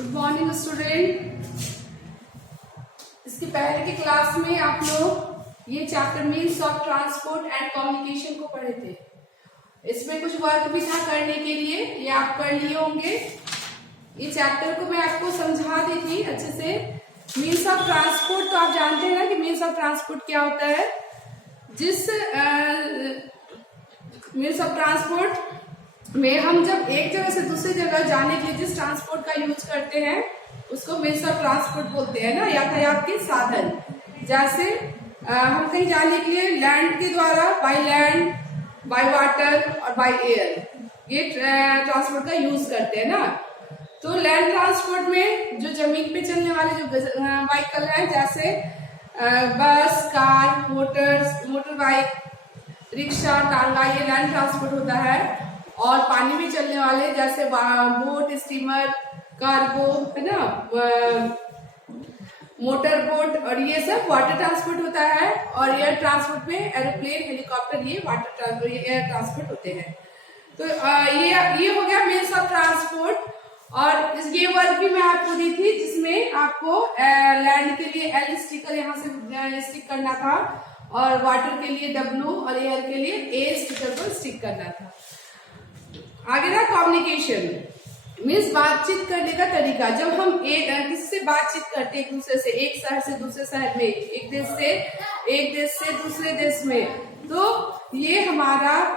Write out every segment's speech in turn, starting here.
Good morning student. इसके पहले की क्लास में आप लोग ये chapter means of transport and communication को पढ़े थे। इसमें कुछ वर्क भी था करने के लिए, ये आप कर लिए होंगे। ये चैप्टर को मैं आपको समझा दी थी अच्छे से। मीन्स ऑफ ट्रांसपोर्ट तो आप जानते हैं ना कि मीन्स ऑफ ट्रांसपोर्ट क्या होता है। जिस मीन्स ऑफ ट्रांसपोर्ट में हम जब एक जगह से दूसरी जगह जाने के लिए जिस ट्रांसपोर्ट का यूज करते हैं उसको मीन्स ऑफ ट्रांसपोर्ट बोलते हैं ना, यातायात के साधन। जैसे हम कहीं जाने के लिए लैंड के द्वारा, बाय लैंड, बाय वाटर और बाय एयर, ये ट्रांसपोर्ट का यूज करते हैं ना। तो लैंड ट्रांसपोर्ट में जो जमीन पे चलने वाले जो व्हीकल है, जैसे बस, कार, मोटर बाइक, रिक्शा, टांगा, ये लैंड ट्रांसपोर्ट होता है। और पानी में चलने वाले जैसे बोट, स्टीमर, कार्गो, है ना, मोटर बोट, और ये सब वाटर ट्रांसपोर्ट होता है। और एयर ट्रांसपोर्ट में एरोप्लेन, हेलीकॉप्टर, ये एयर ट्रांसपोर्ट होते हैं। तो ये हो गया मीन्स ऑफ ट्रांसपोर्ट। और ये वर्क भी मैं आपको दी थी जिसमें आपको लैंड के लिए एल स्टिकर यहाँ से स्टिक करना था, और वाटर के लिए W और एयर के लिए A स्टिकर पर स्टिक करना था। आगे ना कम्युनिकेशन मीन्स बातचीत करने का तरीका। जब हम किसी से बातचीत करते हैं, एक दूसरे से, एक शहर से दूसरे शहर में, एक देश से दूसरे देश में, तो ये हमारा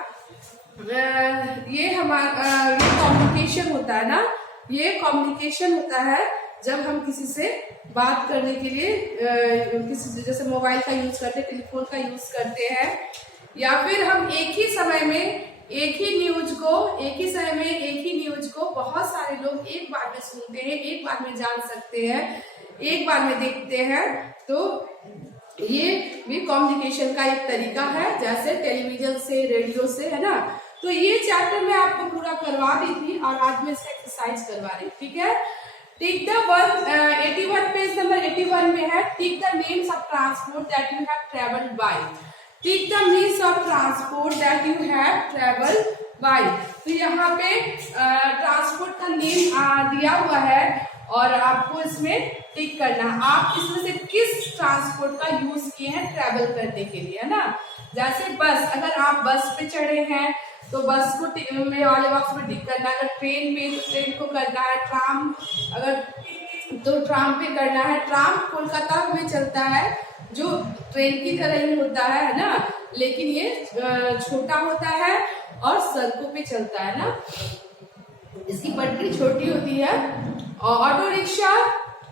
ये कम्युनिकेशन होता है ना। ये कम्युनिकेशन होता है जब हम किसी से बात करने के लिए किसी जैसे मोबाइल का यूज करते हैं, टेलीफोन का यूज करते हैं, या फिर हम एक ही समय में एक ही न्यूज को बहुत सारे लोग एक बार में सुनते हैं, एक बार में जान सकते हैं, एक बार में देखते हैं। तो ये भी कम्युनिकेशन का एक तरीका है, जैसे टेलीविजन से, रेडियो से, है ना। तो ये चैप्टर मैं आपको पूरा करवा दी थी और आज मैं इसका एक्सरसाइज करवा रही हूँ, ठीक है। Tick the work 81 page number 81 में है। Tick the names of transport that you have travelled by. Tick the means of transport that you have travelled by. तो यहाँ पे ट्रांसपोर्ट का नेम दिया हुआ है और आपको इसमें टिक करना है। आप इसमें से किस ट्रांसपोर्ट का यूज किए हैं ट्रेवल करने के लिए, है ना। जैसे बस, अगर आप बस पे चढ़े हैं तो बस को में वाले बॉक्स में टिक करना है। अगर ट्रेन पे तो ट्रेन को करना है। ट्राम अगर तो ट्राम पे करना है। ट्राम कोलकाता में चलता है, जो ट्रेन की तरह ही होता है ना, लेकिन ये छोटा होता है और सड़कों पे चलता है ना, इसकी पटरी छोटी होती है। ऑटो रिक्शा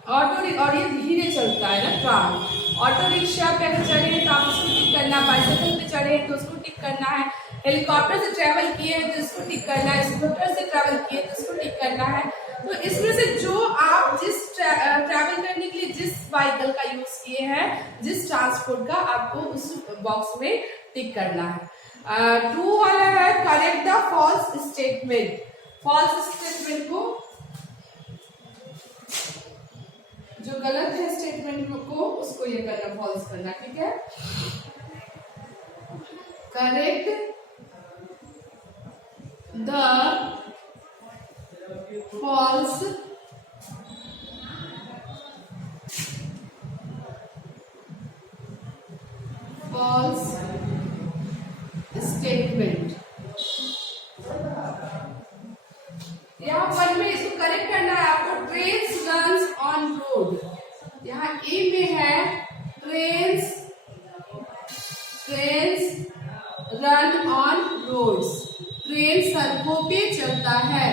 और ये धीरे चलता है ना, ट्राम। ऑटो रिक्शा पे अगर चढ़े तो आप उसको टिक करना, बाइसाइकिल पे चढ़े तो उसको टिक करना है, हेलीकॉप्टर से ट्रेवल किए तो इसको टिक करना है, स्कूटर से ट्रेवल किए तो इसको टिक करना है। तो इसमें से जो आप जिस ट्रैवल करने के लिए जिस व्हीकल का यूज किए हैं, जिस ट्रांसपोर्ट का, आपको उस बॉक्स में टिक करना है। ट्रू वाला है correct the false statement. False statement को, जो गलत है स्टेटमेंट को, उसको ये करना, फॉल्स करना, ठीक है। Correct the false statement। यहाँ पर में इसको करेक्ट करना है आपको। ट्रेन्स रन्स ऑन रोड, यहाँ ए में है trains run on roads. Train सड़कों पे चलता है,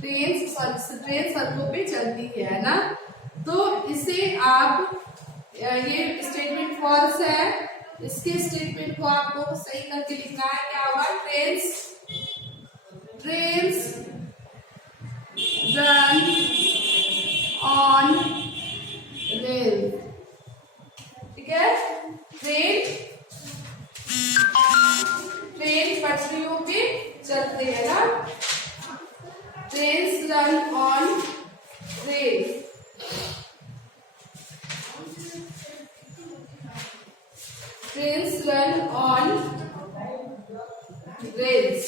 ट्रेन सड़कों पे चलती है ना। तो इसे आप, ये स्टेटमेंट फॉल्स है, इसके स्टेटमेंट को आपको सही करके लिखना है। क्या होगा? ट्रेन्स रन ऑन रेल, ठीक है। ट्रेन पटरियों पे चलते हैं ना। Trains run on rails। Trains run on rails।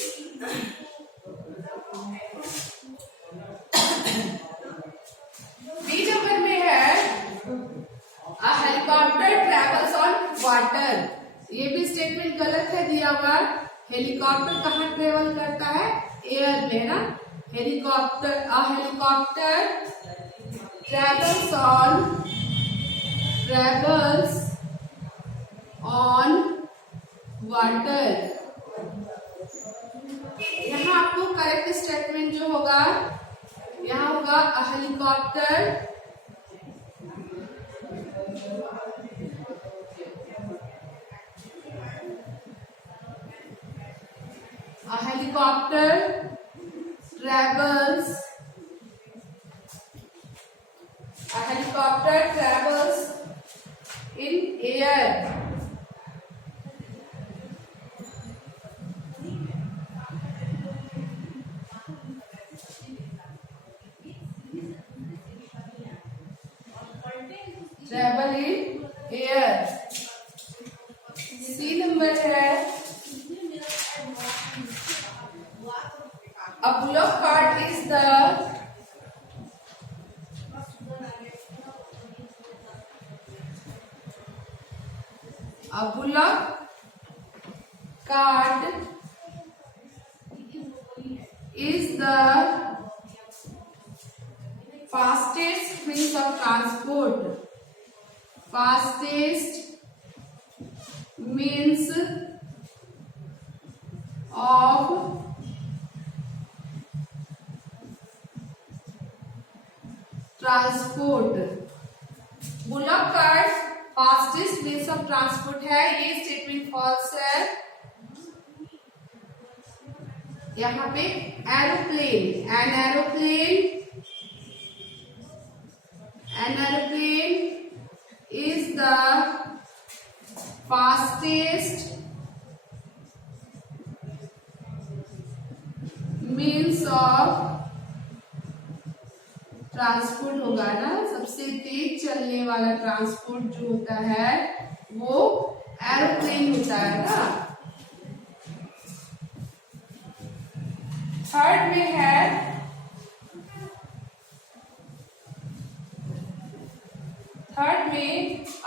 Helicopter कहाँ ट्रेवल करता है? एयर में, है ना। Helicopter, a helicopter travels on water. यहाँ आपको करेक्ट स्टेटमेंट जो होगा, यहाँ होगा a helicopter travels in air. Travel in air. C नंबर है, a bullock cart is the fastest means of transport. Fastest means of transport. Bullock cart fastest means of transport है, ये स्टेटमेंट फॉल्स है। यहाँ पे aeroplane, an aeroplane is the fastest means of transport होगा ना, सबसे तेज चलने वाला ट्रांसपोर्ट जो होता है वो एरोप्लेन होता है ना। थर्ड में है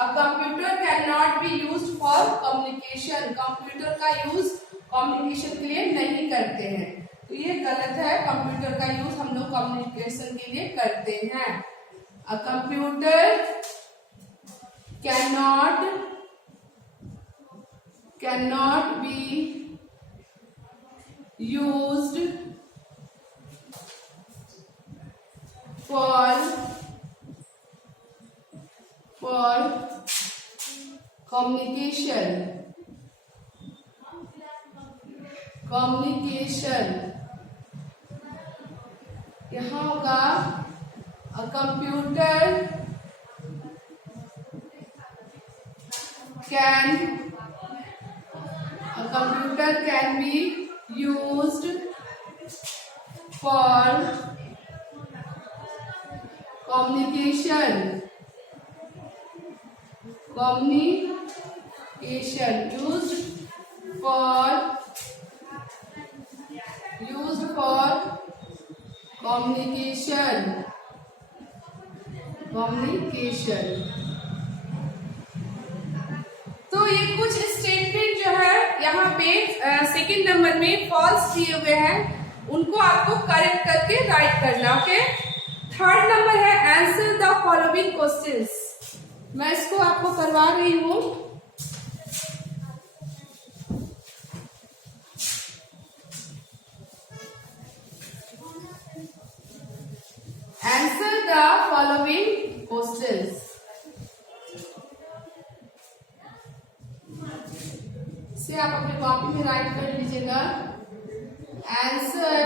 a computer can not be used for communication. Computer का यूज कम्युनिकेशन के लिए नहीं करते हैं, तो ये गलत है। कंप्यूटर का यूज हम लोग कम्युनिकेशन के लिए करते हैं। A computer can not be used for communication. यहाँ होगा a computer can be used for communication. used for communication। तो ये कुछ स्टेटमेंट जो है यहाँ पे सेकंड नंबर में फॉल्स दिए हुए हैं, उनको आपको करेक्ट करके राइट करना। ओके, थर्ड नंबर है आंसर द फॉलोइंग क्वेश्चंस। मैं इसको आपको करवा रही हूँ। Answer the following questions. इसे आप अपने कॉपी में राइट कर लीजिएगा। Answer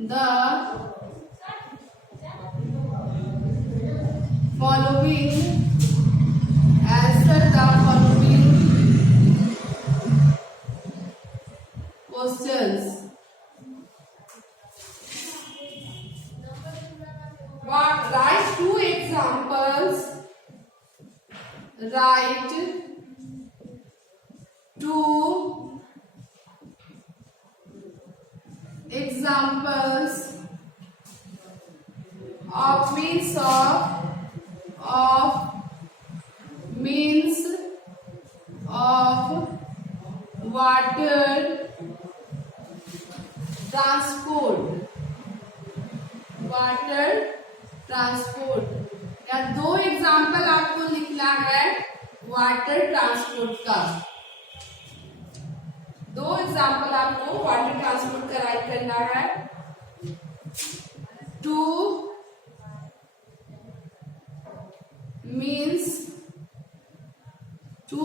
the following questions. Write two examples. Write two examples of means of water transport, water transport. या दो एग्जाम्पल आपको लिखना है वाटर ट्रांसपोर्ट का। दो एग्जाम्पल आपको वाटर ट्रांसपोर्ट का राइट करना है। Two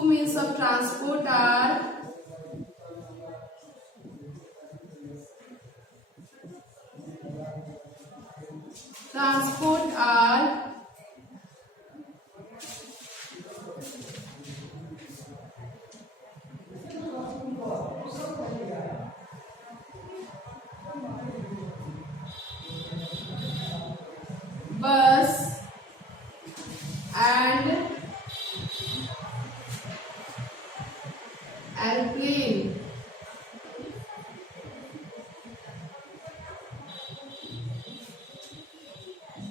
means of transport are bus and airplane।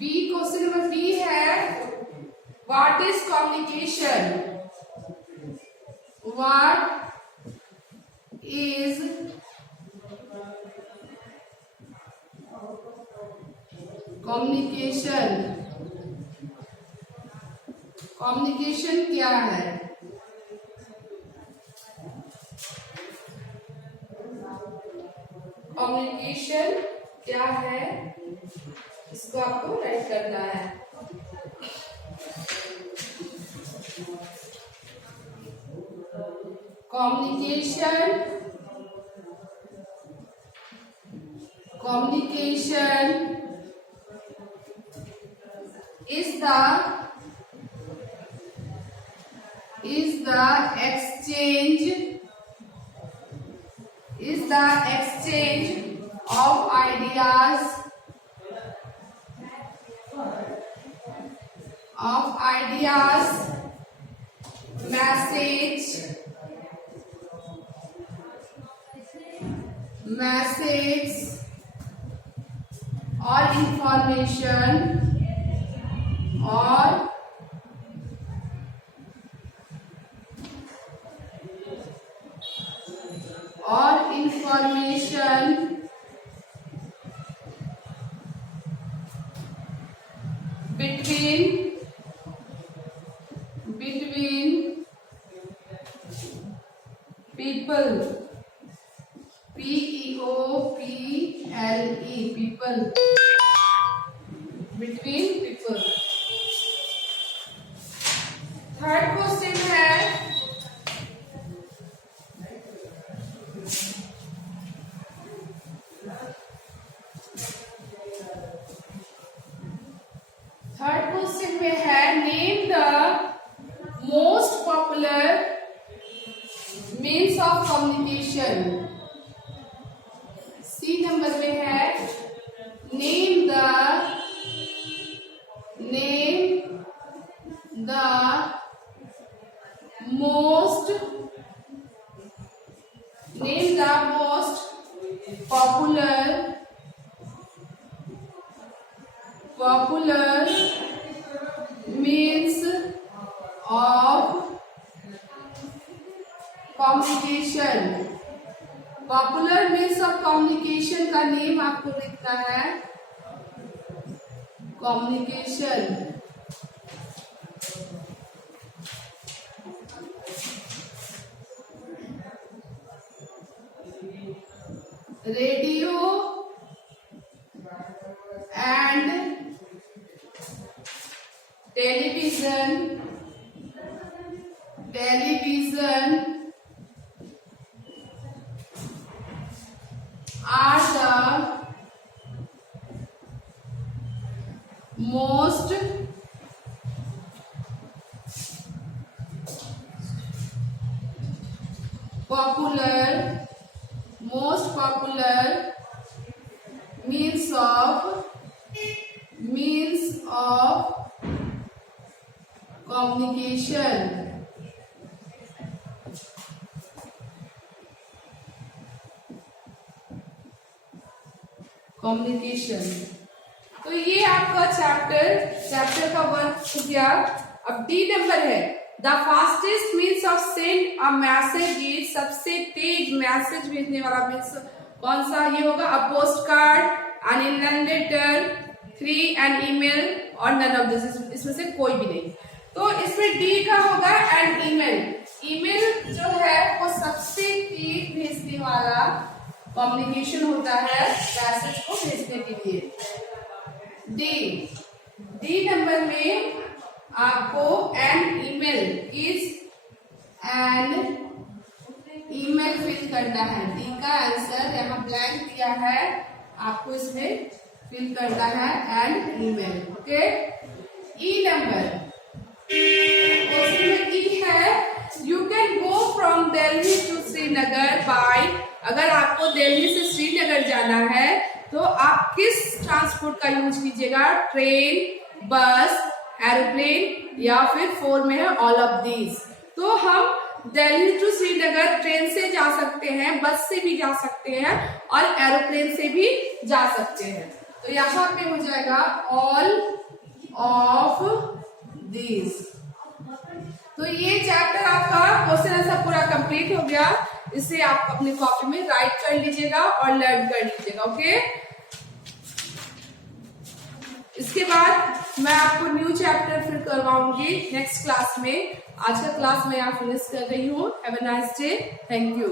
B, question number B है what is communication. What is communication. Communication क्या है? कम्युनिकेशन क्या है, इसको आपको राइट करना है। Communication is the exchange of ideas, message or information between people, people, people, between people। Third question है name the most popular means of communication. C number में है name the most popular means of communication। Popular means of communication का name आपको लिखना है communication. Radio and television are the most popular means of communication। तो ये आपका चैप्टर का 1 हो गया। अब डी नंबर है the fastest means of send a message is, सबसे तेज मैसेज भेजने वाला मीन्स कौन सा ये होगा? A postcard, an inland letter, 3 an email और नन ऑफ दिस, इसमें से कोई भी नहीं। तो इसमें डी का होगा एन ईमेल। ईमेल जो है वो सबसे तेज भेजने वाला कम्युनिकेशन होता है मैसेज को भेजने के लिए। डी नंबर में आपको an email is an email fill करना है। डी का आंसर यहाँ ब्लैंक दिया है, आपको इसमें फिल करना है an email. Okay, E number question E है, you can go from Delhi to Srinagar by, अगर आपको दिल्ली से श्रीनगर जाना है तो आप किस ट्रांसपोर्ट का यूज कीजिएगा? ट्रेन, बस, एरोप्लेन या फिर 4 में है ऑल ऑफ दीज। तो हम दिल्ली टू श्रीनगर ट्रेन से जा सकते हैं, बस से भी जा सकते हैं और एरोप्लेन से भी जा सकते हैं। तो यहाँ पे हो जाएगा ऑल ऑफ दीज। तो ये चैप्टर आपका क्वेश्चन आंसर पूरा कंप्लीट हो गया। इसे आप अपनी कॉपी में राइट कर लीजिएगा और लर्न कर लीजिएगा। ओके, इसके बाद मैं आपको न्यू चैप्टर फिर करवाऊंगी नेक्स्ट क्लास में। आज का क्लास मैं यहाँ फिनिश कर रही हूँ। Have a nice day, thank you.